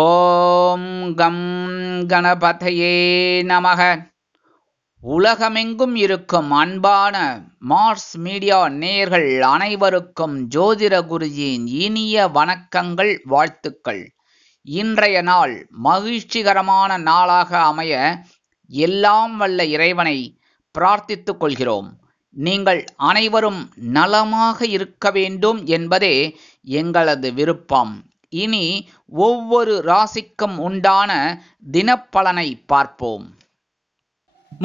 ஓம் come கணபதையே நமக. உலகமெங்கும் இருக்கும் அன்பான மார்ஸ் மீடியா நேயர்கள் அனைவருக்கும் ஜோதிட குருஜியின் இனிய வணக்கங்கள், வாழ்த்துக்கள். இன்றைய நாள் மகிழ்ச்சிகரமான நாளாக அமைய எல்லாம் வல்ல இறைவனை பிரார்த்தித்துக் கொள்கிறோம். நீங்கள் அனைவரும் நலமாக இருக்க வேண்டும் என்பதே எங்களது விருப்பம். இனி ஒவ்வொரு ராசிக்கும் உண்டான தினப்பலனை பார்ப்போம்.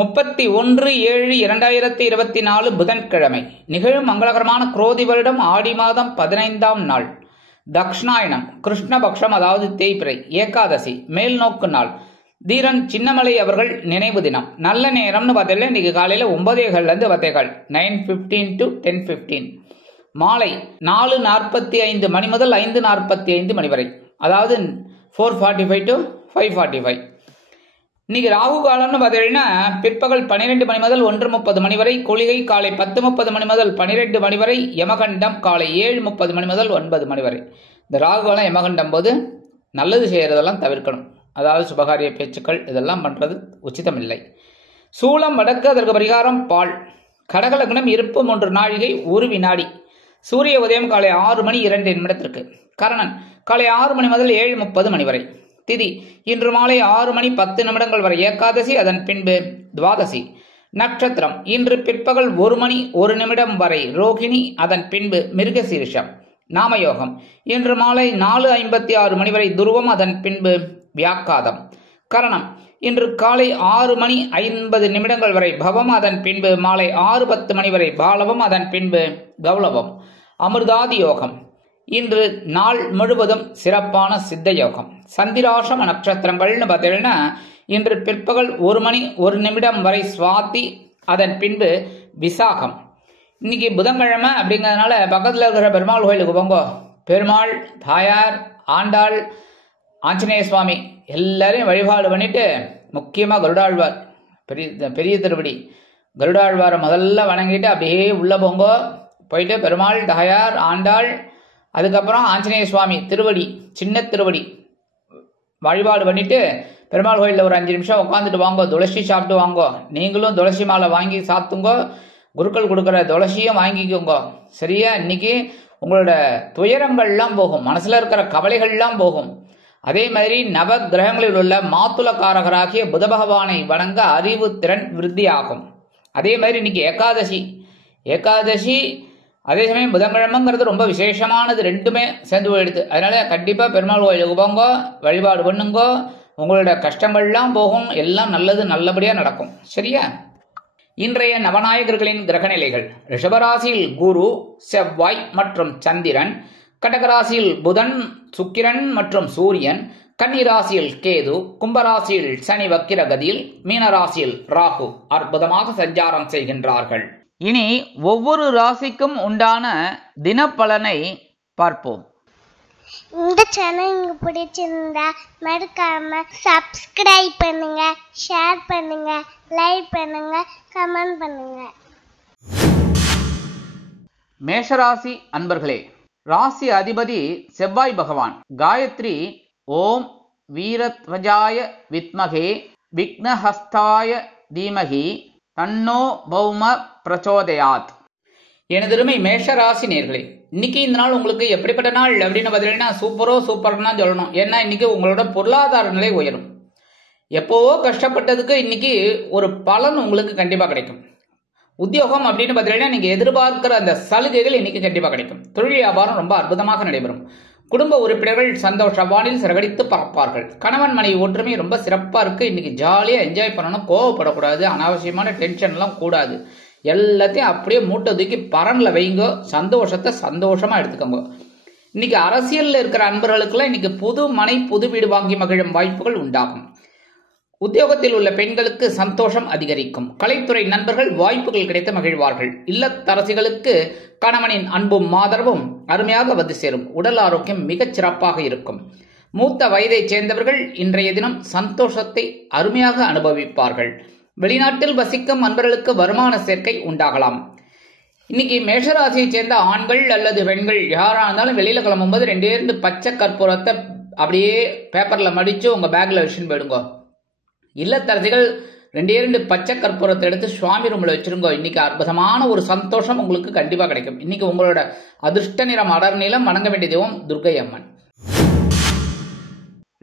31/7/2024 புதன்கிழமை, நிகழும் மங்களகரமான குரோதி வருடம் ஆடி மாதம் 15ஆம் நாள், தக்ஷணாயனம், கிருஷ்ணபக்ஷம், அதாவது தேய்பிறை, ஏகாதசி, மேல் நோக்கு நாள், தீரன் சின்னமலை அவர்கள் நினைவு தினம். நல்ல நேரம்னு பார்த்தீங்கன்னா இன்னைக்கு காலையில் 9:00 10:00, 9:15 to 10:15. மாலை 4:45 மணி முதல் 5:45 மணி வரை, அதாவது 4:45 to 5:45. இன்னைக்கு ராகு காலம்னு பார்த்தீங்கன்னா பிற்பகல் 12 மணி முதல் 1:30 மணி வரை, குளிகை காலை 10:30 மணி முதல் 12 மணி வரை, யமகண்டம் காலை 7:30 மணி முதல் 9 மணி வரை. இந்த ராகு காலம் யமகண்டம் போது நல்லது செய்யறதெல்லாம் தவிர்க்கணும். அதாவது சுபகாரிய பேச்சுக்கள் இதெல்லாம் பண்றது உச்சிதம் இல்லை. சூலம் வடக்கு, அதற்கு பரிகாரம் பால். கடகலக்னம், இருப்பு 3 நாழிகை 1 வினாடி. சூரிய உதயம் காலை 6 மணி 2 நிமிடத்திற்கு. கரணன் காலை 6 மணி முதல் 7:30 மணி வரை. திதி இன்று மாலை 6 மணி 10 நிமிடங்கள் வரை ஏகாதசி, அதன் பின்பு துவாதசி. நட்சத்திரம் இன்று பிற்பகல் 1 மணி 1 நிமிடம் வரை ரோகிணி, அதன் பின்பு மிருகசீரிஷம். நாமயோகம் இன்று மாலை 4:56 மணி வரை துருவம், அதன் பின்பு வியாக்காதம். கரணம் இன்று காலை 6 மணி 50 நிமிடங்கள் வரை பவம், அதன் பின்பு மாலை 6:10 மணி வரை பாலவம், அதன் பின்பு கௌளவம். அமிர்தாதி யோகம் இன்று நாள் முழுவதும் சிறப்பான சித்த யோகம். சந்திராசிரம நட்சத்திரங்கள்னு பார்த்தீங்கன்னா இன்று பிற்பகல் 1 மணி 1 நிமிடம் வரை சுவாதி, அதன் பின்பு விசாகம். இன்னைக்கு புதன்கிழமை அப்படிங்கிறதுனால பக்கத்தில் இருக்கிற பெருமாள் கோயிலுக்கு போங்க. பெருமாள், தாயார், ஆண்டாள், ஆஞ்சநேய சுவாமி எல்லாரையும் வழிபாடு பண்ணிட்டு, முக்கியமாக கருடாழ்வார், பெரிய திருப்படி கருடாழ்வாரை முதல்ல வணங்கிட்டு அப்படியே உள்ள போங்க. போயிட்டு பெருமாள், தாயார், ஆண்டாள், அதுக்கப்புறம் ஆஞ்சநேய சுவாமி திருவடி, சின்ன திருவடி வழிபாடு பண்ணிட்டு பெருமாள் கோயிலில் ஒரு 5 நிமிஷம் உட்காந்துட்டு வாங்கோ. துளசி சாப்பிட்டு வாங்கோ. நீங்களும் துளசி மாலை வாங்கி சாப்பிட்டுங்கோ. குருக்கள் கொடுக்குற துளசியும் வாங்கிக்கோங்க. சரியா? இன்னைக்கு உங்களோட துயரங்கள்லாம் போகும், மனசுல இருக்கிற கவலைகள்லாம் போகும். அதே மாதிரி நவ கிரகங்களில் உள்ள மாத்துளக்காரகராகிய புத பகவானை வணங்க அறிவு திறன் விருத்தியாகும். அதே மாதிரி இன்னைக்கு ஏகாதசி, அதே சமயம் புதன்கிழமைங்கிறது ரொம்ப விசேஷமானது. ரெண்டுமே சேர்ந்து போயிடுது. அதனால கண்டிப்பா பெருமாள் கோயிலுக்கு போங்க, வழிபாடு பண்ணுங்க. உங்களோட கஷ்டங்கள்லாம் போகும், எல்லாம் நல்லது நல்லபடியா நடக்கும். சரியா? இன்றைய நவநாயகர்களின் கிரகநிலைகள்: ரிஷபராசியில் குரு, செவ்வாய் மற்றும் சந்திரன், கடகராசியில் புதன், சுக்கிரன் மற்றும் சூரியன், கன்னிராசியில் கேது, கும்பராசியில் சனி வக்கிரகதியில், மீனராசியில் ராகு அற்புதமாக சஞ்சாரம் செய்கின்றார்கள். இனி ஒவ்வொரு ராசிக்கும் உண்டான தினப்பலனை பார்ப்போம். இந்த சேனல் உங்களுக்கு பிடிச்சிருந்தா மறக்காம சப்ஸ்கிரைப் பண்ணுங்க, ஷேர் பண்ணுங்க, லைக் பண்ணுங்க, கமெண்ட் பண்ணுங்க. மேஷராசி அன்பர்களே, ராசி அதிபதி செவ்வாய் பகவான். காயத்ரி ஓம் வீரத்வஜாய வித்மகே விக்னஹஸ்தாய தீமகி தன்னோ பௌம பிரச்சோதயாத். எனதருமை மேஷராசி நேர்களே, இன்னைக்கு இந்த நாள் உங்களுக்கு எப்படிப்பட்ட நாள் அப்படின்னு பார்த்தீங்கன்னா சூப்பர்னு தான் சொல்லணும். ஏன்னா இன்னைக்கு உங்களோட பொருளாதார நிலை உயரும். எப்போவோ கஷ்டப்பட்டதுக்கு இன்னைக்கு ஒரு பலன் உங்களுக்கு கண்டிப்பாக கிடைக்கும். உத்தியோகம் அப்படின்னு பார்த்தீங்கன்னா நீங்க எதிர்பார்க்கிற அந்த சலுகைகள் இன்னைக்கு கண்டிப்பாக கிடைக்கும். தொழில் வியாபாரம் ரொம்ப அற்புதமாக நடைபெறும். குடும்ப உறுப்பினர்கள் சந்தோஷ வானில் சிறகடித்து பறப்பார்கள். கணவன் மனைவி ஒற்றுமை ரொம்ப சிறப்பா இருக்கு. இன்னைக்கு ஜாலியா என்ஜாய் பண்ணணும், கோவப்படக்கூடாது, அனாவசியமான டென்ஷன் எல்லாம் கூடாது. எல்லாத்தையும் அப்படியே மூட்டை தூக்கி பரன்ல வைங்க. சந்தோஷத்தை சந்தோஷமா எடுத்துக்கோங்க. இன்னைக்கு அரசியல்ல இருக்கிற அன்பர்களுக்கெல்லாம் இன்னைக்கு புது மனை, புது வீடு வாங்கி மகிழும் வாய்ப்புகள் உண்டாகும். உத்தியோகத்தில் உள்ள பெண்களுக்கு சந்தோஷம் அதிகரிக்கும். கலைத்துறை நண்பர்கள் வாய்ப்புகள் கிடைத்து மகிழ்வார்கள். இல்லத்தரசிகளுக்கு கணவனின் அன்பும் ஆதரவும் அருமையாக வந்து சேரும். உடல் ஆரோக்கியம் மிகச் சிறப்பாக இருக்கும். மூத்த வயதைச் சேர்ந்தவர்கள் இன்றைய தினம் சந்தோஷத்தை அருமையாக அனுபவிப்பார்கள். வெளிநாட்டில் வசிக்கும் அன்பர்களுக்கு வருமான சேர்க்கை உண்டாகலாம். இன்னைக்கு மேஷராசியை சேர்ந்த ஆண்கள் அல்லது பெண்கள் யாரா இருந்தாலும் வெளியில கிளம்பும்போது 2 பச்சை கற்பூரத்தை அப்படியே பேப்பர்ல மடிச்சு உங்க பேக்ல வச்சுன்னு போயிடுங்க. இல்லத்தரசிகள் 2 பச்சை கற்பூரத்தை எடுத்து சுவாமி ரூம்ல வச்சிருங்க. இன்னைக்கு அற்புதமான ஒரு சந்தோஷம் உங்களுக்கு கண்டிப்பா கிடைக்கும். இன்னைக்கு உங்களோட அதிர்ஷ்ட நிறம் அடர் நீலம். வணங்க வேண்டிய தெய்வம் துர்க்கை அம்மன்.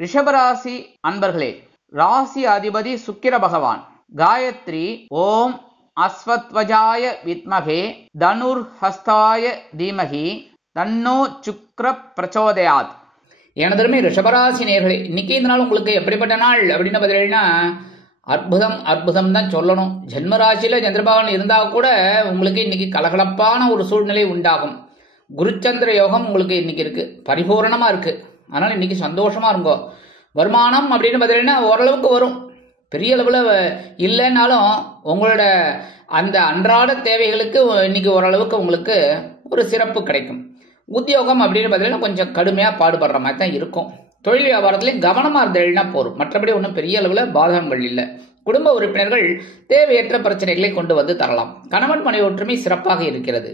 ரிஷபராசி அன்பர்களே, ராசி அதிபதி சுக்கிர பகவான். காயத்ரி ஓம் அஸ்வத்வஜாய வித்மகே தனுர் ஹஸ்தாய தீமகி தன்னோ சுக்ர பிரச்சோதயாத். எனதருமை ரிஷபராசி நேயர்களே, இன்னைக்கு இந்த நாள் உங்களுக்கு எப்படிப்பட்ட நாள் அப்படின்னு பார்த்தீங்கன்னா அற்புதம் தான் சொல்லணும். ஜென்மராசியில சந்திரபகவான் இருந்தா கூட உங்களுக்கு இன்னைக்கு கலகலப்பான ஒரு சூழ்நிலை உண்டாகும். குருச்சந்திர யோகம் உங்களுக்கு இன்னைக்கு இருக்கு, பரிபூரணமா இருக்கு. அதனால இன்னைக்கு சந்தோஷமா இருங்கோ. வருமானம் அப்படின்னு பார்த்தீங்கன்னா ஓரளவுக்கு வரும், பெரிய அளவுல இல்லைன்னாலும் உங்களோட அந்த அன்றாட தேவைகளுக்கு இன்னைக்கு ஓரளவுக்கு உங்களுக்கு ஒரு சிறப்பு கிடைக்கும். உத்தியோகம் அப்படின்னு பார்த்தீங்கன்னா கொஞ்சம் கடுமையா பாடுபடுற மாதிரி தான் இருக்கும். தொழில் வியாபாரத்திலையும் கவனமா இருந்தேன்னா போரும், மற்றபடி ஒன்றும் பெரிய அளவுல பாதகங்கள் இல்லை. குடும்ப உறுப்பினர்கள் தேவையற்ற பிரச்சனைகளை கொண்டு வந்து தரலாம். கணவன் மனைவி ஒற்றுமை சிறப்பாக இருக்கிறது.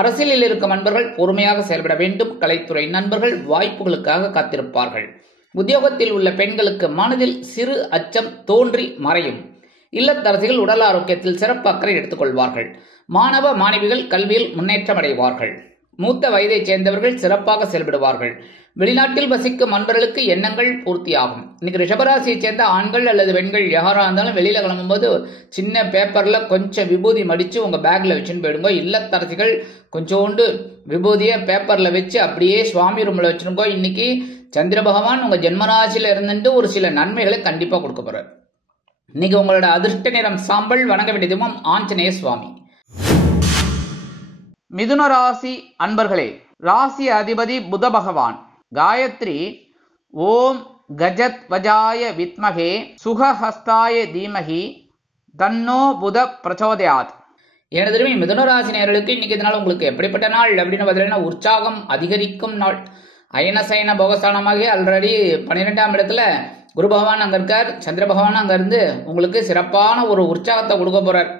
அரசியலில் இருக்கும் நண்பர்கள் பொறுமையாக செயல்பட வேண்டும். கலைத்துறை நண்பர்கள் வாய்ப்புகளுக்காக காத்திருப்பார்கள். உத்தியோகத்தில் உள்ள பெண்களுக்கு மனதில் சிறு அச்சம் தோன்றி மறையும். இல்லத்தரசிகள் உடல் ஆரோக்கியத்தில் சிறப்பு அக்கறை எடுத்துக்கொள்வார்கள். மாணவ மாணவிகள் கல்வியில் முன்னேற்றம் அடைவார்கள். மூத்த வயதைச் சேர்ந்தவர்கள் சிறப்பாக செயல்படுவார்கள். வெளிநாட்டில் வசிக்கும் நண்பர்களுக்கு எண்ணங்கள் பூர்த்தியாகும். இன்னைக்கு ரிஷபராசியைச் சேர்ந்த ஆண்கள் அல்லது பெண்கள் யாரா இருந்தாலும் வெளியில கிளம்பும்போது சின்ன பேப்பர்ல கொஞ்சம் விபூதி மடிச்சு உங்க பேக்ல வச்சுன்னு போயிடுங்க. இல்லத்தரசிகள் கொஞ்சோண்டு விபூதிய பேப்பர்ல வச்சு அப்படியே சுவாமி ரூம்ல வச்சிருங்கோ. இன்னைக்கு சந்திர பகவான் உங்க ஜென்மராசியில இருந்துட்டு ஒரு சில நன்மைகளை கண்டிப்பா கொடுக்க போறார். இன்னைக்கு உங்களோட அதிர்ஷ்ட நிறம் சாம்பல். வணங்க வேண்டிய தெய்வம் ஆஞ்சநேய சுவாமி. மிதுன ராசி அன்பர்களே, ராசி அதிபதி புத பகவான். காயத்ரி ஓம் கஜத் வஜாய வித்மகே சுகஹஸ்தாய தீமகி தன்னோ புத பிரச்சோதயாத். எனது மிதுன ராசி நேயர்களுக்கு இன்னைக்கு இதனால் உங்களுக்கு எப்படிப்பட்ட நாள் அப்படின்னு பார்த்தீங்கன்னா உற்சாகம் அதிகரிக்கும் நாள். அயனசயன போகஸ்தானமாக ஆல்ரெடி 12ஆம் இடத்துல குரு பகவான் அங்க இருக்கார். சந்திர பகவான் அங்க இருந்து உங்களுக்கு சிறப்பான ஒரு உற்சாகத்தை கொடுக்க போறார்.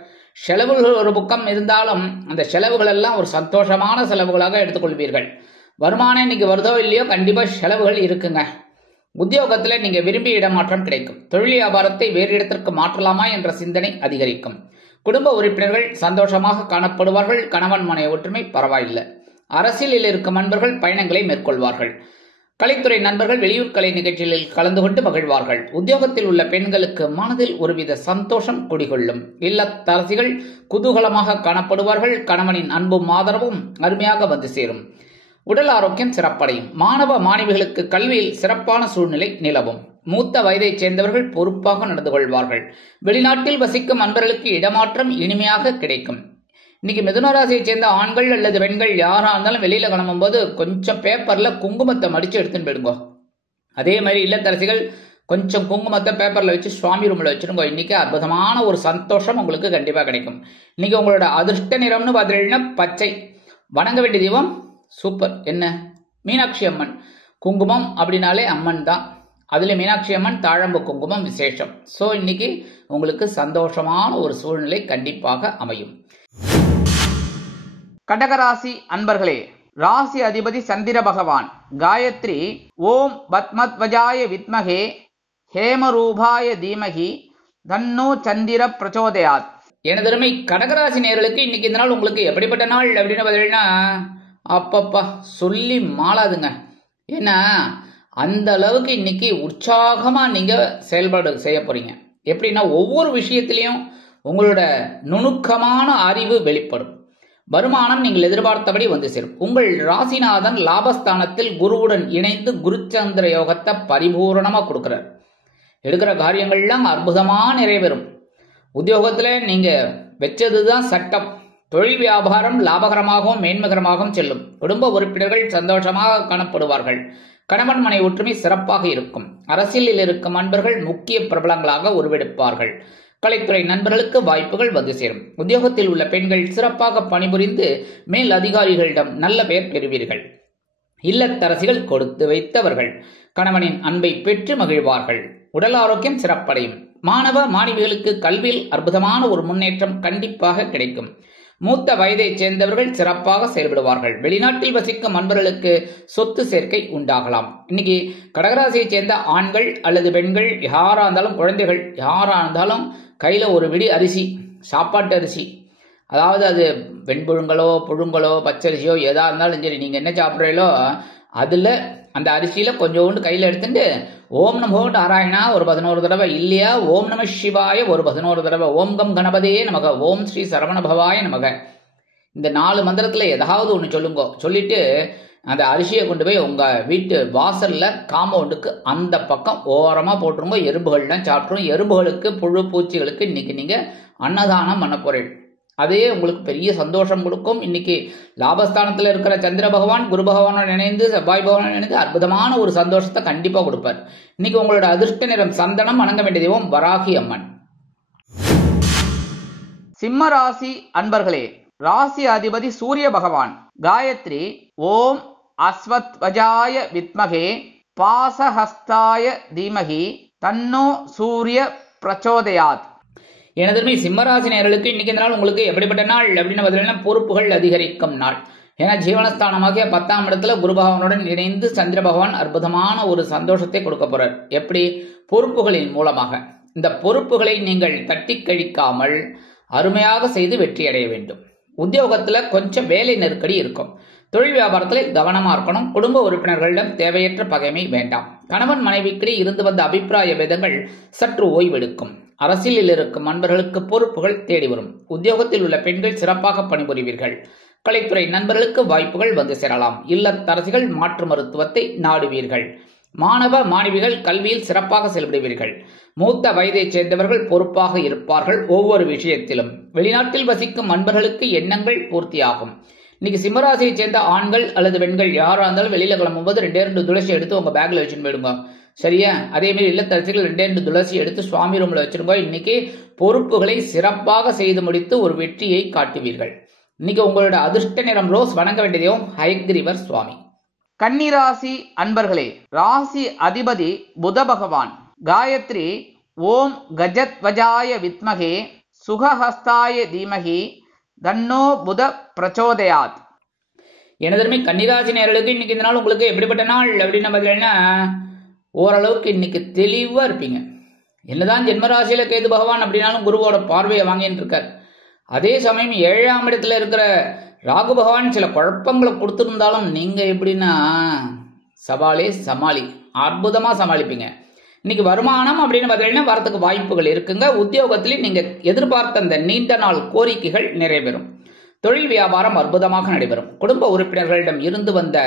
செலவுகள் ஒரு பக்கம் இருந்தாலும் அந்த செலவுகள் எல்லாம் ஒரு சந்தோஷமான செலவுகளாக எடுத்துக்கொள்வீர்கள். வருமானம் இன்னைக்கு வருதோ இல்லையோ கண்டிப்பா செலவுகள் இருக்குங்க. உத்தியோகத்துல நீங்க விரும்பிய இடமாற்றம் கிடைக்கும். தொழில் வியாபாரத்தை வேறு இடத்திற்கு மாற்றலாமா என்ற சிந்தனை அதிகரிக்கும். குடும்ப உறுப்பினர்கள் சந்தோஷமாக காணப்படுவார்கள். கணவன் மனைவி ஒற்றுமை பரவாயில்லை. அரசியலில் இருக்கும் நண்பர்கள் பயணங்களை மேற்கொள்வார்கள். கலைத்துறை நண்பர்கள் வெளியூர் கலை நிகழ்ச்சிகளில் கலந்து கொண்டு மகிழ்வார்கள். உத்தியோகத்தில் உள்ள பெண்களுக்கு மனதில் ஒருவித சந்தோஷம் குடிகொள்ளும். இல்லத்தரசிகள் குதூகலமாக காணப்படுவார்கள். கணவனின் அன்பும் ஆதரவும் அருமையாக வந்து சேரும். உடல் ஆரோக்கியம் சிறப்படையும். மாணவ மாணவிகளுக்கு கல்வியில் சிறப்பான சூழ்நிலை நிலவும். மூத்த வயதைச் சேர்ந்தவர்கள் பொறுப்பாக நடந்து கொள்வார்கள். வெளிநாட்டில் வசிக்கும் நண்பர்களுக்கு இடமாற்றம் இனிமையாக கிடைக்கும். இன்னைக்கு மிதுனராசியை சேர்ந்த ஆண்கள் அல்லது பெண்கள் யாரா இருந்தாலும் வெளியில கிளம்பும் போது கொஞ்சம் பேப்பர்ல குங்குமத்தை மடிச்சு எடுத்துன்னு போயிடுங்க. அதே மாதிரி இல்லத்தரசிகள் கொஞ்சம் குங்குமத்தை பேப்பர்ல வச்சு சுவாமி ரூம்ல வச்சிருங்க. இன்னைக்கு அற்புதமான ஒரு சந்தோஷம் உங்களுக்கு கண்டிப்பா கிடைக்கும். இன்னைக்கு உங்களோட அதிர்ஷ்ட நிறம்னு பார்த்தீங்கன்னா பச்சை. வணங்க வேண்டிய தெய்வம் சூப்பர் என்ன மீனாட்சி அம்மன். குங்குமம் அப்படின்னாலே அம்மன் தான். அதுல மீனாட்சி அம்மன் தாழம்பு குங்குமம் விசேஷம். ஸோ இன்னைக்கு உங்களுக்கு சந்தோஷமான ஒரு சூழ்நிலை கண்டிப்பாக அமையும். கடகராசி அன்பர்களே, ராசி அதிபதி சந்திர பகவான். காயத்ரி ஓம் பத்மத்வஜாய வித்மகே ஹேமரூபாய தீமகி தன்னோ சந்திர பிரச்சோதயாத். எனதருமை கடகராசி நேயர்களுக்கு இன்னைக்கு இந்த நாள் உங்களுக்கு எப்படிப்பட்ட நாள் அப்படின்னு பார்த்தீங்கன்னா அப்பப்பா சொல்லி மாளாதுங்க. ஏன்னா அந்த அளவுக்கு இன்னைக்கு உற்சாகமா நீங்க செயல்பாடு செய்ய போறீங்க. எப்படின்னா ஒவ்வொரு விஷயத்திலையும் உங்களோட நுணுக்கமான அறிவு வெளிப்படும். வருமானம் நீங்கள் எதிர்பார்த்தபடி வந்து சேரும். உங்கள் ராசிநாதன் லாபஸ்தானத்தில் குருவுடன் இணைந்து குருச்சந்திர யோகத்தை பரிபூரணமா கொடுக்கிறார். எடுக்கிற காரியங்கள்லாம் அற்புதமா நிறைவேறும். உத்தியோகத்துல நீங்க வச்சதுதான் சட்டம். தொழில் வியாபாரம் லாபகரமாகவும் மேன்மகரமாகவும் செல்லும். குடும்ப உறுப்பினர்கள் சந்தோஷமாக காணப்படுவார்கள். கணவன் மனைவி ஒற்றுமை சிறப்பாக இருக்கும். அரசியலில் இருக்கும் நண்பர்கள் முக்கிய பிரபலங்களாக உருவெடுப்பார்கள். கலைத்துறை நண்பர்களுக்கு வாய்ப்புகள் வந்து சேரும். உத்தியோகத்தில் உள்ள பெண்கள் சிறப்பாக பணிபுரிந்து மேல் அதிகாரிகளிடம் நல்ல பெயர் பெறுவீர்கள். இல்லத்தரசிகள் கொடுத்து வைத்தவர்கள். கணவனின் அன்பை பெற்று மகிழ்வார்கள். உடல் ஆரோக்கியம் சிறப்படையும். மாணவ மாணவிகளுக்கு கல்வியில் அற்புதமான ஒரு முன்னேற்றம் கண்டிப்பாக கிடைக்கும். மூத்த வயதைச் சேர்ந்தவர்கள் சிறப்பாக செயல்படுவார்கள். வெளிநாட்டில் வசிக்கும் அன்பர்களுக்கு சொத்து சேர்க்கை உண்டாகலாம். இன்னைக்கு கடகராசியைச் சேர்ந்த ஆண்கள் அல்லது பெண்கள் யாரா இருந்தாலும், குழந்தைகள் யாரா இருந்தாலும் கையில ஒரு விடி அரிசி, சாப்பாட்டு அரிசி, அதாவது அது வெண்புழுங்கலோ புழுங்கலோ பச்சரிசியோ எதா இருந்தாலும் சரி, நீங்க என்ன சாப்பிட்றீங்களோ அதுல அந்த அரிசியில கொஞ்சோண்டு கையில எடுத்துட்டு ஓம் நமோ நாராயணா ஒரு 11 தடவை, இல்லையா ஓம் நம சிவாய ஒரு 11 தடவை, ஓம் கம் கணபதியே நமக, ஓம் ஸ்ரீ சரவண பவாய நமக, இந்த 4 மந்திரத்துல ஏதாவது ஒண்ணு சொல்லுங்க. சொல்லிட்டு அந்த அரிசியை கொண்டு போய் உங்க வீட்டு வாசல்ல காம்பவுண்டுக்கு அந்த பக்கம் ஓரமா போட்டுருங்க. எறும்புகள்லாம் சாப்பிட்ரும். எறும்புகளுக்கு புழு பூச்சிகளுக்கு இன்னைக்கு நீங்க அன்னதானம் பண்ண போறீங்க. அதே உங்களுக்கு பெரிய சந்தோஷம் கொடுக்கும். இன்னைக்கு லாபஸ்தானத்தில் இருக்கிற சந்திர பகவான் குரு பகவானோட இணைந்து செவ்வாய் பகவானோட இணைந்து அற்புதமான ஒரு சந்தோஷத்தை கண்டிப்பா கொடுப்பார். இன்னைக்கு உங்களோட அதிர்ஷ்ட நிறம் சந்தனம். வணங்க வேண்டிய தெய்வம் வராகி அம்மன். சிம்ம ராசி அன்பர்களே, ராசி அதிபதி சூரிய பகவான். காயத்ரி ஓம் அஸ்வத்வஜாய வித்மகே பாசஹஸ்தாய தீமகி தன்னோ சூரிய பிரச்சோதயாத். எனதுமே சிம்மராசி நேயர்களுக்கு இன்னைக்கு இந்த நாள் உங்களுக்கு எப்படிப்பட்ட நாள் அப்படின்னு பார்த்தீங்கன்னா, பொறுப்புகள் அதிகரிக்கும் நாள். ஏன்னா ஜீவனஸ்தானமாகிய 10ஆம் இடத்துல குரு பகவானுடன் இணைந்து சந்திர பகவான் அற்புதமான ஒரு சந்தோஷத்தை கொடுக்க போறார். எப்படி? பொறுப்புகளின் மூலமாக. இந்த பொறுப்புகளை நீங்கள் தட்டி கழிக்காமல் அருமையாக செய்து வெற்றி அடைய வேண்டும். உத்தியோகத்துல கொஞ்சம் வேலை நெருக்கடி இருக்கும். தொழில் வியாபாரத்துல கவனமா இருக்கணும். குடும்ப உறுப்பினர்களிடம் தேவையற்ற பகைமை வேண்டாம். கணவன் மனைவிக்கிடையே இருந்து வந்த அபிப்பிராய பேதங்கள் சற்று ஓய்வெடுக்கும். அரசியலில் இருக்கும் நண்பர்களுக்கு பொறுப்புகள் தேடி வரும். உத்தியோகத்தில் உள்ள பெண்கள் சிறப்பாக பணிபுரிவீர்கள். கலைத்துறை நண்பர்களுக்கு வாய்ப்புகள் வந்து சேரலாம். இல்லத்தரசிகள் மாற்று மருத்துவத்தை நாடுவீர்கள். மாணவ மாணவிகள் கல்வியில் சிறப்பாக செயல்படுவீர்கள். மூத்த வயதைச் சேர்ந்தவர்கள் பொறுப்பாக இருப்பார்கள் ஒவ்வொரு விஷயத்திலும். வெளிநாட்டில் வசிக்கும் நண்பர்களுக்கு எண்ணங்கள் பூர்த்தியாகும். இன்னைக்கு சிம்மராசியை சேர்ந்த ஆண்கள் அல்லது பெண்கள் யாரா இருந்தாலும் வெளியில கிளம்பும்போது 2 துளசி எடுத்து உங்க பேக்ல வச்சுன்னு போயிடுங்க. சரியா? அதே மாதிரி இல்லத்தரசிகள் 2 துளசி எடுத்து சுவாமி ரூம்ல வச்சிருங்க. இன்னைக்கு பொறுப்புகளை சிறப்பாக செய்து முடித்து ஒரு வெற்றியை காட்டுவீர்கள். இன்னைக்கு உங்களோட அதிர்ஷ்ட நிறம் ரோஸ். வணங்க வேண்டியதையும் ஹயக்ரீவர் சுவாமி. கன்னிராசி அன்பர்களே, ராசி அதிபதி புத பகவான். காயத்ரி ஓம் கஜத்வஜாய வித்மகே சுகஹஸ்தாய தீமகி தன்னோ புத பிரச்சோதயாத். எனதருமை கன்னிராசி நேயர்களுக்கு இன்னைக்கு இந்த நாள் உங்களுக்கு எப்படிப்பட்ட நாள் அப்படின்னு பார்த்தீங்கன்னா, ஓரளவுக்கு இன்னைக்கு தெளிவா இருப்பீங்க. என்னதான் ஜென்மராசியில கேது பகவான் அப்படின்னாலும் குருவோட பார்வையை வாங்கிட்டு இருக்கார். அதே சமயம் 7ஆம் இடத்துல இருக்கிற ராகு பகவான் சில குழப்பங்களை கொடுத்திருந்தாலும் நீங்க எப்படின்னா சவாலே சமாளி, அற்புதமா சமாளிப்பீங்க. இன்னைக்கு வருமானம் அப்படின்னு பார்த்தீங்கன்னா வரத்துக்கு வாய்ப்புகள் இருக்குங்க. உத்தியோகத்திலேயே நீங்க எதிர்பார்த்த அந்த நீண்ட நாள் கோரிக்கைகள் நிறைவேறும். தொழில் வியாபாரம் அற்புதமாக நடைபெறும். குடும்ப உறுப்பினர்களிடம் இருந்து வந்த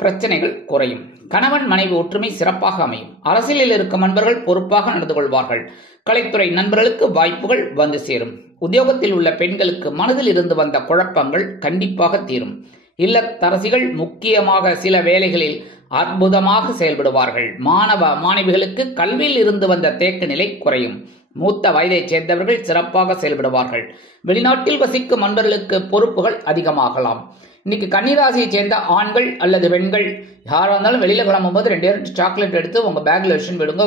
பிரச்சனைகள் குறையும். கணவன் மனைவி ஒற்றுமை சிறப்பாக அமையும். அரசியலில் இருக்கும் நண்பர்கள் பொறுப்பாக நடந்து கொள்வார்கள். கலைத்துறை நண்பர்களுக்கு வாய்ப்புகள் வந்து சேரும். உத்தியோகத்தில் உள்ள பெண்களுக்கு மனதில் இருந்து வந்த குழப்பங்கள் கண்டிப்பாக தீரும். இல்லத்தரசிகள் முக்கியமாக சில வேளைகளில் அற்புதமாக செயல்படுவார்கள். மாணவ மாணவிகளுக்கு கல்வியில் இருந்து வந்த தேக்க நிலை குறையும். மூத்த வயதைச் சேர்ந்தவர்கள் சிறப்பாக செயல்படுவார்கள். வெளிநாட்டில் வசிக்கும் நண்பர்களுக்கு பொறுப்புகள் அதிகமாகலாம். இன்னைக்கு கன்னிராசியை சேர்ந்த ஆண்கள் அல்லது பெண்கள் யாரா இருந்தாலும் வெளியில கிளம்பும்போது 2 சாக்லேட் எடுத்து உங்க பேக்ல வச்சுன்னு போயிடுங்க.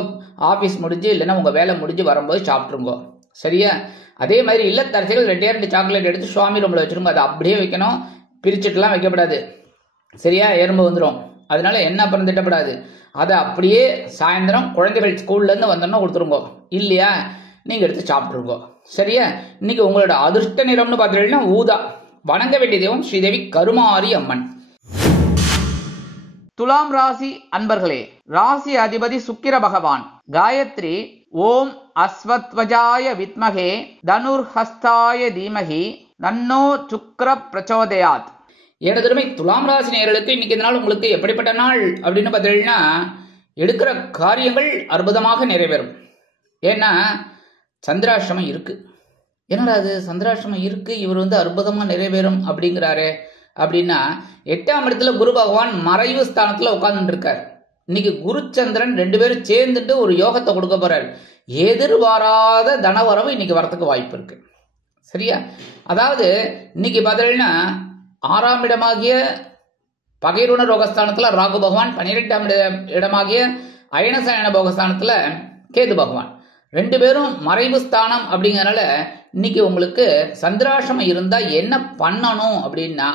ஆபீஸ் முடிஞ்சு இல்லைன்னா உங்க வேலை முடிஞ்சு வரும்போது சாப்பிட்டுருங்க. சரியா? அதே மாதிரி இல்லத்தரசிகள் 2 சாக்லேட் எடுத்து சுவாமி ரூம்ல வச்சிருங்க. அதை அப்படியே வைக்கணும், பிரிச்சுட்டுலாம் வைக்கப்படாது. சரியா? எறும்பு வந்துடும். அதனால என்ன பண்ண திட்டப்படாது. அதை அப்படியே சாயந்தரம் குழந்தைகள் ஸ்கூல்ல இருந்து வந்தோம்னா கொடுத்துருங்க. இல்லையா? நீங்க எடுத்து சாப்பிட்டுருங்க. சரியா? இன்னைக்கு உங்களோட அதிர்ஷ்ட நிறம்னு பாத்தீங்கன்னா ஊதா. வணங்க வேண்டிய தெய்வம் ஸ்ரீதேவி கருமாரி அம்மன். துலாம் ராசி அன்பர்களே, ராசி அதிபதி சுக்கிர பகவான். காயத்ரி ஓம் அஸ்வத்வஜாய வித்மகே தனுர்ஹஸ்தாய தீமகி தன்னோ சுக்கிர பிரச்சோதயாத். எனதுமே துலாம் ராசி நேயர்களுக்கு இன்னைக்கு இந்த நாள் உங்களுக்கு எப்படிப்பட்ட நாள் அப்படின்னு பார்த்தீங்கன்னா, எடுக்கிற காரியங்கள் அற்புதமாக நிறைவேறும். ஏன்னா சந்திராஷ்டமம் இருக்கு. என்னடா அது சந்திராஷ்டமம் இருக்கு, இவர் அற்புதமா நிறைவேறும் அப்படிங்கிறாரு அப்படின்னா, 8ஆம் இடத்துல குரு பகவான் மறைவு ஸ்தானத்துல உட்கார்ந்துட்டு இருக்கார். இன்னைக்கு குரு சந்திரன் 2 பேரும் சேர்ந்துட்டு ஒரு யோகத்தை கொடுக்க போறார். எதிர்பாராத தனவரவு இன்னைக்கு வரத்துக்கு வாய்ப்பு இருக்கு. சரியா? அதாவது இன்னைக்கு பார்த்தீங்கன்னா 6ஆம் இடமாகிய பகைருண ரோகஸ்தானத்துல ராகு பகவான், 12ஆம் இடமாகிய அயனசயன போகஸ்தானத்துல கேது பகவான் 2 பேரும் மறைவு ஸ்தானம் அப்படிங்கறனால இன்னைக்கு உங்களுக்கு சந்திராசிரமம் இருந்தா என்ன பண்ணணும் அப்படின்னா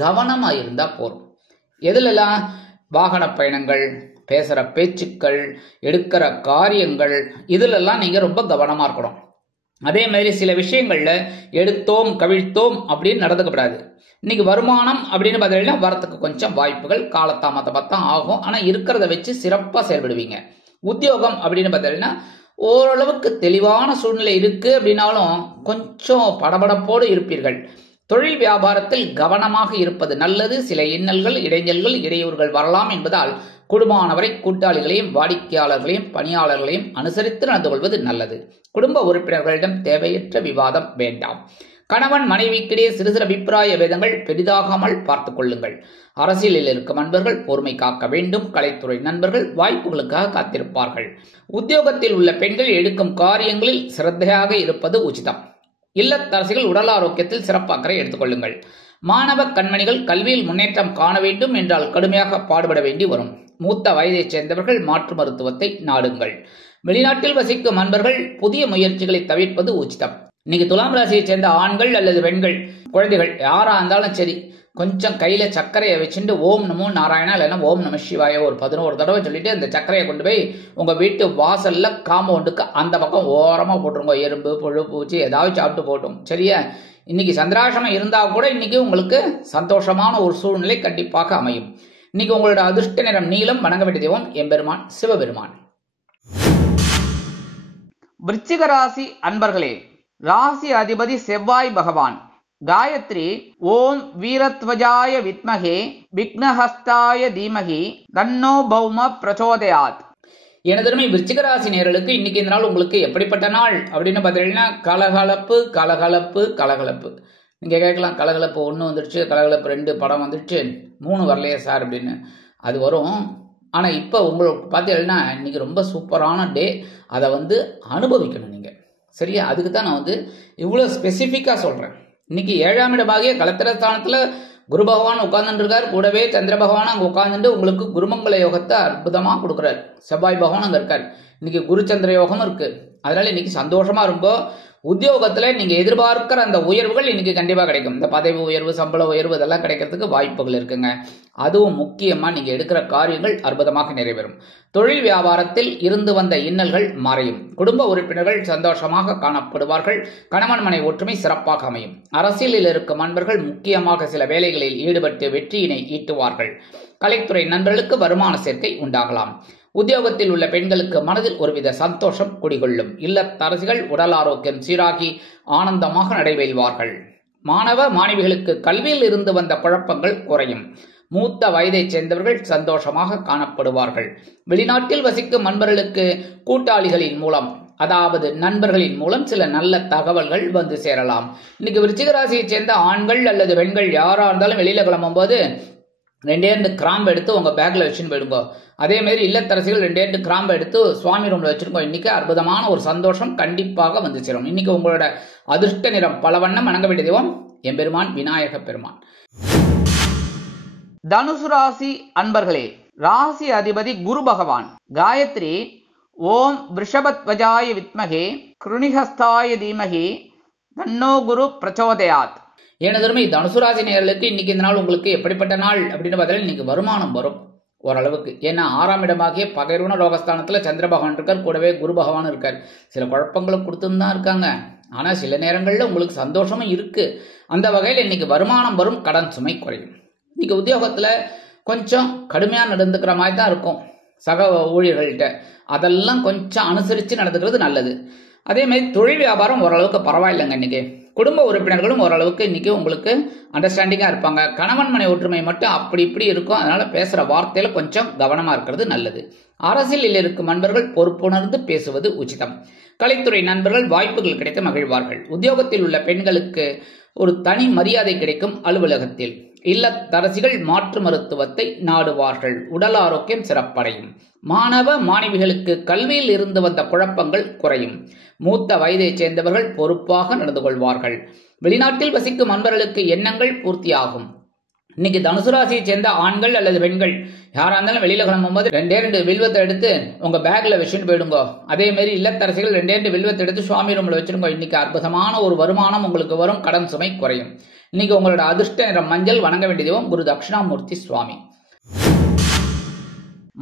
கவனமா இருந்தா போறோம். எதுலலாம்? வாகன பயணங்கள், பேசுற பேச்சுக்கள், எடுக்கிற காரியங்கள், இதுலெல்லாம் நீங்க ரொம்ப கவனமா இருக்கணும். அதே மாதிரி சில விஷயங்கள்ல எடுத்தோம் கவிழ்த்தோம் அப்படின்னு நடந்துக்கப்படாது. இன்னைக்கு வருமானம் அப்படின்னு பார்த்தீங்கன்னா வரத்துக்கு கொஞ்சம் வாய்ப்புகள் காலதாமதம் ஆகும். ஆனா இருக்கிறத வச்சு சிறப்பா செயல்படுவீங்க. உத்தியோகம் அப்படின்னு பார்த்தீங்கன்னா ஓரளவுக்கு தெளிவான சூழ்நிலை இருக்கு அப்படின்னாலும் கொஞ்சம் படபடப்போடு இருப்பீர்கள். தொழில் வியாபாரத்தில் கவனமாக இருப்பது நல்லது. சில இன்னல்கள், இடைஞ்சல்கள், இடையூறுகள் வரலாம் என்பதால் குடும்பமானவரை கூட்டாளிகளையும் வாடிக்கையாளர்களையும் பணியாளர்களையும் அனுசரித்து நடந்து கொள்வது நல்லது. குடும்ப உறுப்பினர்களிடம் தேவையற்ற விவாதம் வேண்டாம். கணவன் மனைவிக்கிடையே சிறு சிறு அபிப்பிராய வேதங்கள் பெரிதாகாமல் பார்த்துக் கொள்ளுங்கள். அரசியலில் இருக்கும் நண்பர்கள் பொறுமை காக்க வேண்டும். கலைத்துறை நண்பர்கள் வாய்ப்புகளுக்காக காத்திருப்பார்கள். உத்தியோகத்தில் உள்ள பெண்கள் எடுக்கும் காரியங்களில் சிரத்தையாக இருப்பது உச்சிதம். இல்லத்தரசிகள் உடல் ஆரோக்கியத்தில் சிறப்பு அக்கறை எடுத்துக்கொள்ளுங்கள். மாணவ கண்மணிகள் கல்வியில் முன்னேற்றம் காண வேண்டும் என்றால் கடுமையாக பாடுபட வேண்டி வரும். மூத்த வயதைச் சேர்ந்தவர்கள் மாற்று மருத்துவத்தை நாடுங்கள். வெளிநாட்டில் வசிக்கும் நண்பர்கள் புதிய முயற்சிகளை தவிர்ப்பது உச்சிதம். இன்னைக்கு துலாம் ராசியை சேர்ந்த ஆண்கள் அல்லது பெண்கள், குழந்தைகள் யாரா இருந்தாலும் சரி, கொஞ்சம் கையில சர்க்கரையை வச்சுட்டு ஓம் நமோ நாராயணா இல்லைன்னா ஓம் நம சிவாய ஒரு 11 தடவை சொல்லிட்டு அந்த சர்க்கரையை கொண்டு போய் உங்க வீட்டு வாசல்ல காம்பவுண்டுக்கு அந்த பக்கம் ஓரமா போட்டுருங்க. எறும்பு புழு பூச்சி ஏதாவது சாப்பிட்டு போட்டும். சரியா? இன்னைக்கு சந்திராசிரமம் இருந்தா கூட இன்னைக்கு உங்களுக்கு சந்தோஷமான ஒரு சூழ்நிலை கண்டிப்பாக அமையும். இன்னைக்கு உங்களோட அதிர்ஷ்ட நிறம் நீலம். வணங்க வேண்டிய தெய்வம் எம்பெருமான் சிவபெருமான். விருச்சிக ராசி அன்பர்களே, ராசி அதிபதி செவ்வாய் பகவான். காயத்ரி ஓம் வீரத்வஜாய வித்மகே விக்னஹஸ்தாய தீமகி தன்னோ பௌம பிரச்சோதயாத். எனதருமை விருச்சிக ராசி நேயர்களுக்கு இன்னைக்கு இந்த நாள் உங்களுக்கு எப்படிப்பட்ட நாள் அப்படின்னு பார்த்தீங்கன்னா கலகலப்பு கலகலப்பு கலகலப்பு. நீங்க கேட்கலாம், கலகலப்பு 1 வந்துடுச்சு, கலகலப்பு 2 படம் வந்துடுச்சு, 3 வரலையே சார் அப்படின்னு. அது வரும். ஆனா இப்ப உங்களுக்கு பார்த்தீங்கன்னா இன்னைக்கு ரொம்ப சூப்பரான டே. அதை அனுபவிக்கணும் நீங்க. சரியா? அதுக்கு தான் நான் இவ்வளவு ஸ்பெசிபிக்கா சொல்றேன். இன்னைக்கு 7ஆம் இடமாகிய கலத்திரஸ்தானத்துல குரு பகவான் உட்கார்ந்துட்டு இருக்காரு. கூடவே சந்திர பகவான் அங்க உட்கார்ந்துட்டு உங்களுக்கு குருமங்கல யோகத்தை அற்புதமா கொடுக்குறாரு. செவ்வாய் பகவான் அங்க இருக்காரு. இன்னைக்கு குரு சந்திர யோகம் இருக்கு. அதனால இன்னைக்கு சந்தோஷமா இருக்கும். உத்தியோகத்துல நீங்க எதிர்பார்க்கிற அந்த உயர்வுகள் இன்னைக்கு கண்டிப்பா கிடைக்கும். இந்த பதவி உயர்வு, சம்பள உயர்வு இதெல்லாம் கிடைக்கிறதுக்கு வாய்ப்புகள் இருக்குங்க. அதுவும் முக்கியமா நீங்க எடுக்கிற காரியங்கள் அற்புதமாக நிறைவேறும். தொழில் வியாபாரத்தில் இருந்து வந்த இன்னல்கள் மறையும். குடும்ப உறுப்பினர்கள் சந்தோஷமாக காணப்படுவார்கள். கணவன் மனை ஒற்றுமை சிறப்பாக அமையும். அரசியலில் இருக்கும் நண்பர்கள் முக்கியமாக சில வேலைகளில் ஈடுபட்டு வெற்றியினை ஈட்டுவார்கள். கலைத்துறை நண்பர்களுக்கு வருமான சேர்க்கை உண்டாகலாம். உத்தியோகத்தில் உள்ள பெண்களுக்கு மனதில் ஒருவித சந்தோஷம் குடிகொள்ளும். இல்லத்தரசிகள் உடல் ஆரோக்கியம் சீராகி ஆனந்தமாக நடைபெறுவார்கள். மாணவ மாணவிகளுக்கு கல்வியில் இருந்து வந்த குழப்பங்கள் குறையும். மூத்த வயதைச் சேர்ந்தவர்கள் சந்தோஷமாக காணப்படுவார்கள். வெளிநாட்டில் வசிக்கும் நண்பர்களுக்கு கூட்டாளிகளின் மூலம், அதாவது நண்பர்களின் மூலம் சில நல்ல தகவல்கள் சேரலாம். இன்னைக்கு விருச்சிக ராசியை சேர்ந்த ஆண்கள் அல்லது பெண்கள் யாரா இருந்தாலும் வெளியில கிளம்பும் போது 2 கிராம்பு எடுத்து உங்க பேக்ல வச்சுன்னு போயிடுங்க. அதே மாதிரி இல்லத்தரசிகள் 2 கிராம்பு எடுத்து சுவாமி ரூம்ல வச்சிருக்கோம். இன்னைக்கு அற்புதமான ஒரு சந்தோஷம் கண்டிப்பாக சேரும். இன்னைக்கு உங்களோட அதிர்ஷ்ட நிறம் பலவண்ணம். வணங்க வேண்டிய தெய்வம் எம்பெருமான் விநாயக பெருமான். தனுசு ராசி அன்பர்களே, ராசி அதிபதி குரு பகவான். காயத்ரி ஓம் விருஷபத்வஜாய வித்மகே கிருணிஹஸ்தாய தீமகி தன்னோ குரு பிரச்சோதயாத். எனதருமை தனுசு ராசி நேயர்களுக்கு இன்னைக்கு இந்த நாள் உங்களுக்கு எப்படிப்பட்ட நாள் அப்படின்னு பார்த்தீங்கன்னா இன்னைக்கு வருமானம் வரும் ஓரளவுக்கு. ஏன்னா 6ஆம் இடமாகிய பகைருண லோகஸ்தானத்துல சந்திர பகவான் இருக்கார். கூடவே குரு பகவான் இருக்கார். சில குழப்பங்களை கொடுத்துன்னு தான் இருக்காங்க. ஆனா சில நேரங்கள்ல உங்களுக்கு சந்தோஷமும் இருக்கு. அந்த வகையில் இன்னைக்கு வருமானம் வரும். கடன் சுமை குறையும். இன்னைக்கு உத்தியோகத்துல கொஞ்சம் கடுமையா நடந்துக்கிற மாதிரி தான் இருக்கும் சக ஊழியர்கள்ட்ட. அதெல்லாம் கொஞ்சம் அனுசரித்து நடந்துக்கிறது நல்லது. அதே மாதிரி தொழில் வியாபாரம் ஓரளவுக்கு பரவாயில்லைங்க. இன்னைக்கு குடும்ப உறுப்பினர்களும் ஓரளவுக்கு இன்னைக்கு உங்களுக்கு அண்டர்ஸ்டாண்டிங்கா இருப்பாங்க. கணவன் மனை ஒற்றுமை மட்டும் அப்படி இப்படி இருக்கும். அதனால பேசுற வார்த்தையில கொஞ்சம் கவனமா இருக்கிறது நல்லது. அரசியலில் இருக்கும் நண்பர்கள் பொறுப்புணர்ந்து பேசுவது உச்சிதம். கலைத்துறை நண்பர்கள் வாய்ப்புகள் கிடைத்து மகிழ்வார்கள். உத்தியோகத்தில் உள்ள பெண்களுக்கு ஒரு தனி மரியாதை கிடைக்கும் அலுவலகத்தில். இல்லத்தரசிகள் மாற்று மருத்துவத்தை நாடுவார்கள். உடல் ஆரோக்கியம் சிறப்படையும். மாணவ மாணவிகளுக்கு கல்வியில் இருந்து வந்த குழப்பங்கள் குறையும். மூத்த வயதைச் சேர்ந்தவர்கள் பொறுப்பாக நடந்து கொள்வார்கள். வெளிநாட்டில் வசிக்கும் நண்பர்களுக்கு எண்ணங்கள் பூர்த்தியாகும். இன்னைக்கு தனுசு ராசியை சேர்ந்த ஆண்கள் அல்லது பெண்கள் யாரா இருந்தாலும் வெளியில கிளம்பும்போது 2 வில்வத்தை எடுத்து உங்க பேக்ல வச்சுட்டு போயிடுங்க. அதே மாதிரி இல்லத்தரசிகள் 2 வில்வத்தை எடுத்து சுவாமி ரூம்ல வச்சிருங்க. இன்னைக்கு அற்புதமான ஒரு வருமானம் உங்களுக்கு வரும், கடன் சுமை குறையும். இன்னைக்கு உங்களோட அதிர்ஷ்ட நிறம் மஞ்சள். வணங்க வேண்டிய தெய்வம் குரு தட்சிணாமூர்த்தி சுவாமி.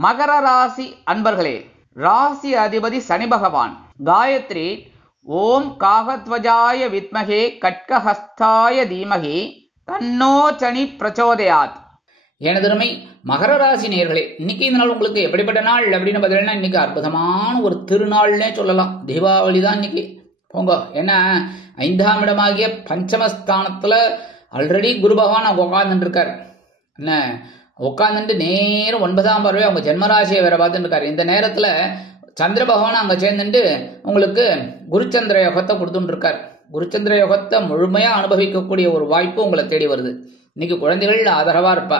மகர ராசி அன்பர்களே, ராசி அதிபதி சனி பகவான். காயத்ரி ஓம் காகத்வஜாய வித்மகே கட்கஹஸ்தாய தீமகி தன்னோ சனி பிரச்சோதயாத். எனதருமை மகர ராசி நேயர்களே, இன்னைக்கு இந்த நாள் உங்களுக்கு எப்படிப்பட்ட நாள் அப்படின்னு பார்த்தீங்கன்னா, இன்னைக்கு அற்புதமான ஒரு திருநாள்னே சொல்லலாம். தீபாவளி தான் இன்னைக்கு. போங்க, ஏன்னா 5ஆம் இடமாகிய பஞ்சமஸ்தானத்துல ஆல்ரெடி குரு பகவான் அவங்க உட்கார்ந்துட்டு இருக்காரு. என்ன உட்கார்ந்துட்டு நேரம் 9ஆம் பார்வை அவங்க ஜென்மராசியை வேற பார்த்துட்டு இருக்காரு. இந்த நேரத்துல சந்திர பகவான் அங்க சேர்ந்துட்டு உங்களுக்கு குருச்சந்திர யோகத்தை கொடுத்துட்டு இருக்காரு. குருச்சந்திர யோகத்தை முழுமையா அனுபவிக்கக்கூடிய ஒரு வாய்ப்பு உங்களை தேடி வருது. இன்னைக்கு குழந்தைகள் ஆதரவா இருப்பா.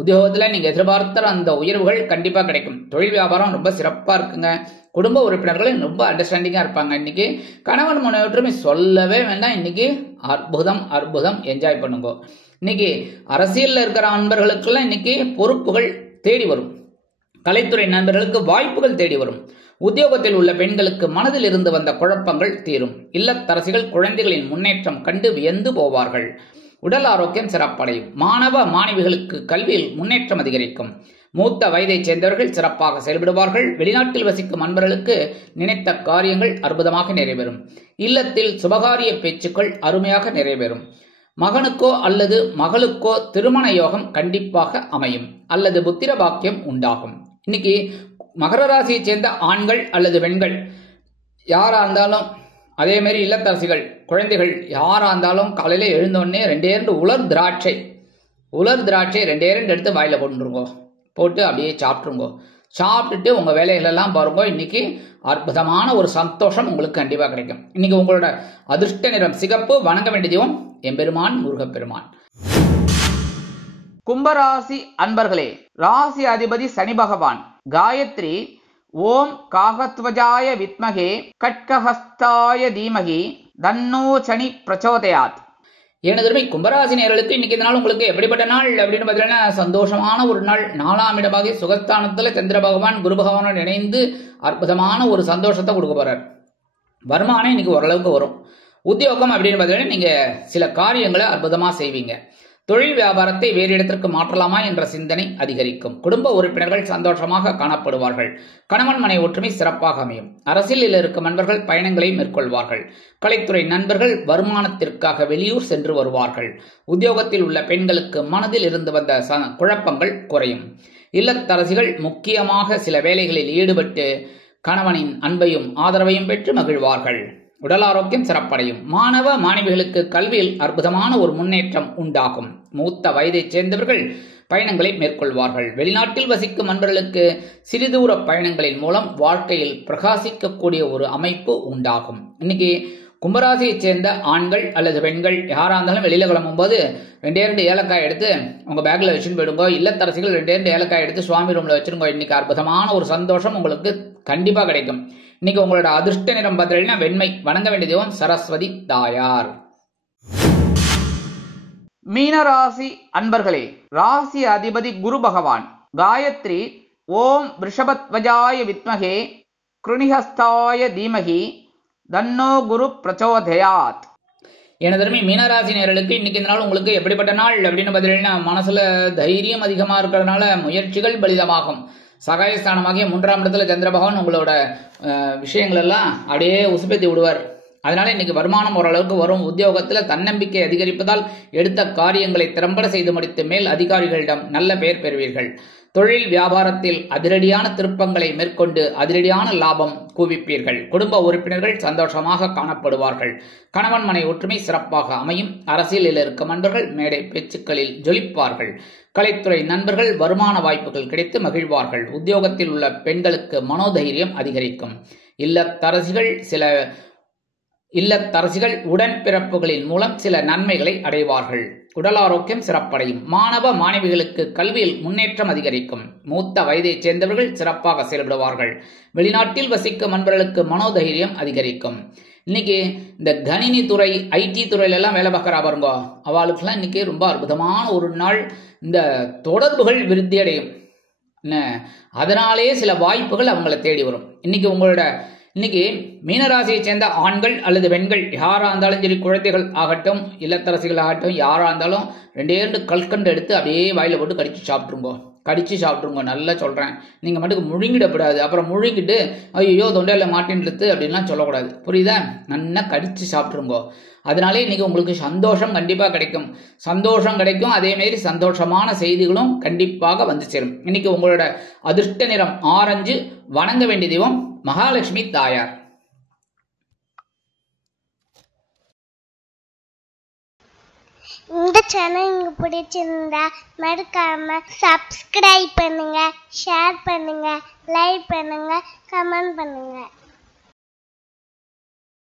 உத்தியோகத்துல நீங்க எதிர்பார்த்த அந்த உயர்வுகள் கண்டிப்பா கிடைக்கும். தொழில் வியாபாரம் ரொம்ப சிறப்பா இருக்குங்க. குடும்ப உறுப்பினர்கள் ரொம்ப அண்டர்ஸ்டாண்டிங்கா இருப்பாங்க. இன்னைக்கு கணவன் மனைவி சொல்லவே வேண்டாம். இன்னைக்கு அற்புதம் என்ஜாய் பண்ணுங்க. இன்னைக்கு அரசியல்ல இருக்கிற நண்பர்களுக்கெல்லாம் இன்னைக்கு பொறுப்புகள் தேடி வரும். கலைத்துறை நண்பர்களுக்கு வாய்ப்புகள் தேடி வரும். உத்தியோகத்தில் உள்ள பெண்களுக்கு மனதில் இருந்து வந்த குழப்பங்கள் தீரும். இல்லத்தரசிகள் குழந்தைகளின் முன்னேற்றம் கண்டு வியந்து போவார்கள். உடல் ஆரோக்கியம் சிறப்படையும். மாணவ மாணவிகளுக்கு கல்வியில் முன்னேற்றம் அதிகரிக்கும். மூத்த வயதைச் சேர்ந்தவர்கள் சிறப்பாக செயல்படுவார்கள். வெளிநாட்டில் வசிக்கும் அன்பர்களுக்கு நினைத்த காரியங்கள் அற்புதமாக நிறைவேறும். இல்லத்தில் சுபகாரிய பேச்சுக்கள் அருமையாக நிறைவேறும். மகனுக்கோ அல்லது மகளுக்கோ திருமண யோகம் கண்டிப்பாக அமையும் அல்லது புத்திர பாக்கியம் உண்டாகும். இன்னைக்கு மகர ராசியை சேர்ந்த ஆண்கள் அல்லது பெண்கள் யாரா இருந்தாலும், அதே மாதிரி இல்லத்தரசிகள் குழந்தைகள் யாரா இருந்தாலும் காலையில எழுந்தோடனே 2 உலர் திராட்சை 2 எடுத்து வாயில போட்டுருங்கோ. போட்டு அப்படியே சாப்பிட்டுருங்கோ. சாப்பிட்டுட்டு உங்க வேலைகள் எல்லாம் பாருங்க. இன்னைக்கு அற்புதமான ஒரு சந்தோஷம் உங்களுக்கு கண்டிப்பா கிடைக்கும். இன்னைக்கு உங்களோட அதிர்ஷ்ட நிறம் சிகப்பு. வணங்க வேண்டிய தெய்வம் எம்பெருமான் முருகப்பெருமான். கும்பராசி அன்பர்களே, ராசி அதிபதி சனி பகவான். காயத்ரி ஓம் காகத்வஜாய வித்மகே கட்கஹஸ்தாய தீமகி தன்னோ சனி பிரச்சோதயாத். எனதருமை கும்பராசி நேயர்களுக்கு இன்னைக்கு இந்த நாள் உங்களுக்கு எப்படிப்பட்ட நாள் அப்படின்னு பார்த்தீங்கன்னா, சந்தோஷமான ஒரு நாள். 4ஆம் இடமாக சுகஸ்தானத்துல சந்திர பகவான் குரு பகவானுடன் இணைந்து அற்புதமான ஒரு சந்தோஷத்தை கொடுக்க போறார். வருமானம் இன்னைக்கு ஓரளவுக்கு வரும். உத்தியோகம் அப்படின்னு பார்த்தீங்கன்னா நீங்க சில காரியங்களை அற்புதமா செய்வீங்க. தொழில் வியாபாரத்தை வேறு இடத்திற்கு மாற்றலாமா என்ற சிந்தனை அதிகரிக்கும். குடும்ப உறுப்பினர்கள் சந்தோஷமாக காணப்படுவார்கள். கணவன் மனை ஒற்றுமை சிறப்பாக அமையும். அரசியலில் இருக்கும் நண்பர்கள் பயணங்களை மேற்கொள்வார்கள். கலைத்துறை நண்பர்கள் வருமானத்திற்காக வெளியூர் சென்று வருவார்கள். உத்தியோகத்தில் உள்ள பெண்களுக்கு மனதில் இருந்து வந்த குழப்பங்கள் குறையும். இல்லத்தரசிகள் முக்கியமாக சில வேலைகளில் ஈடுபட்டு கணவனின் அன்பையும் ஆதரவையும் பெற்று மகிழ்வார்கள். உடல் ஆரோக்கியம் சிறப்படையும். மாணவ மாணவிகளுக்கு கல்வியில் அற்புதமான ஒரு முன்னேற்றம் உண்டாகும். மூத்த வயதைச் சேர்ந்தவர்கள் பயணங்களை மேற்கொள்வார்கள். வெளிநாட்டில் வசிக்கும் நண்பர்களுக்கு சிறிதூர பயணங்களின் மூலம் வாழ்க்கையில் பிரகாசிக்கக்கூடிய ஒரு அமைப்பு உண்டாகும். இன்னைக்கு கும்பராசியைச் சேர்ந்த ஆண்கள் அல்லது பெண்கள் யாரா இருந்தாலும் வெளியில கிளம்பும் போது 2 ஏலக்காய் எடுத்து உங்க பேக்ல வச்சுட்டு போயிடுங்க. இல்லத்தரசிகள் 2 ஏலக்காய் எடுத்து சுவாமி ரூம்ல வச்சிருங்க. இன்னைக்கு அற்புதமான ஒரு சந்தோஷம் உங்களுக்கு கண்டிப்பா கிடைக்கும். இன்னைக்கு உங்களோட அதிர்ஷ்ட நிறம் பார்த்தீங்கன்னா வெண்மை. வணங்க வேண்டிய தெய்வம் சரஸ்வதி தாயார். மீனராசி அன்பர்களே, ராசி அதிபதி குரு பகவான். காயத்ரி ஓம் ரிஷபத்வஜாய வித்மகே கிருணிஹஸ்தாய தீமகி தன்னோ குரு பிரச்சோதயாத். எனதருமை மீனராசி நேயர்களுக்கு இன்னைக்கு இந்த நாள் உங்களுக்கு எப்படிப்பட்ட நாள் அப்படின்னு பார்த்தீங்கன்னா, மனசுல தைரியம் அதிகமா இருக்கிறதுனால முயற்சிகள் பலிதமாகும். சகாயஸ்தானமாகிய 3ஆம் இடத்துல சந்திர பகவான் உங்களோட விஷயங்கள் எல்லாம் அப்படியே உசுப்பேத்தி விடுவார். அதனால இன்னைக்கு வருமானம் ஓரளவுக்கு வரும். உத்தியோகத்துல தன்னம்பிக்கை அதிகரிப்பதால் எடுத்த காரியங்களை திறம்பட செய்து முடித்து மேல் அதிகாரிகளிடம் நல்ல பெயர் பெறுவீர்கள். தொழில் வியாபாரத்தில் அதிரடியான திருப்பங்களை மேற்கொண்டு அதிரடியான லாபம் குவிப்பீர்கள். குடும்ப உறுப்பினர்கள் சந்தோஷமாக காணப்படுவார்கள். கணவன் மனை ஒற்றுமை சிறப்பாக அமையும். அரசியலில் இருக்கும் நண்பர்கள் மேடை பேச்சுக்களில் ஜொலிப்பார்கள். கலைத்துறை நண்பர்கள் வருமான வாய்ப்புகள் கிடைத்து மகிழ்வார்கள். உத்தியோகத்தில் உள்ள பெண்களுக்கு மனோதைரியம் அதிகரிக்கும். இல்லத்தரசிகள் உடன்பிறப்புகளின் மூலம் சில நன்மைகளை அடைவார்கள். உடல் ஆரோக்கியம் சிறப்படையும். மாணவ மாணவிகளுக்கு கல்வியில் முன்னேற்றம் அதிகரிக்கும். மூத்த வயதைச் சேர்ந்தவர்கள் சிறப்பாக செயல்படுவார்கள். வெளிநாட்டில் வசிக்கும் நண்பர்களுக்கு மனோதைரியம் அதிகரிக்கும். இன்னைக்கு இந்த கணினி துறை ஐடி துறையில எல்லாம் வேலை பார்க்குறா பாருங்க, அவளுக்கெல்லாம் இன்னைக்கு ரொம்ப அற்புதமான ஒரு நாள். இந்த தொடர்புகள் விருத்தி அடையும். என்ன, அதனாலேயே சில வாய்ப்புகள் அவங்கள தேடி வரும். இன்னைக்கு மீனராசியை சேர்ந்த ஆண்கள் அல்லது பெண்கள் யாரா இருந்தாலும் சரி, குழந்தைகள் ஆகட்டும், இல்லத்தரசிகள் ஆகட்டும், யாரா இருந்தாலும் 2 கல்கண்டு எடுத்து அப்படியே வாயில போட்டு கடிச்சு சாப்பிட்ருங்க. நல்லா சொல்றேன். நீங்க மட்டும் முழுங்கிடக்கூடாது. அப்புறம் முழுங்கிட்டு ஐயோ தொண்டையில மாட்டின்றது அப்படின்லாம் சொல்லக்கூடாது. புரியுதா? நல்லா கடிச்சு சாப்பிட்ருங்க. அதனாலே இன்னைக்கு உங்களுக்கு சந்தோஷம் கண்டிப்பா கிடைக்கும். அதே மாதிரி சந்தோஷமான செய்திகளும் கண்டிப்பாக வந்து சேரும். இன்னைக்கு உங்களோட அதிர்ஷ்ட நிறம் ஆரஞ்சு. வணங்க வேண்டிய தெய்வம் மகாலட்சுமி தாயார். இந்த சேனல் உங்களுக்கு பிடிச்சிருந்தா மறக்காம சப்ஸ்கிரைப் பண்ணுங்க, ஷேர் பண்ணுங்க, லைக் பண்ணுங்க, கமெண்ட் பண்ணுங்க.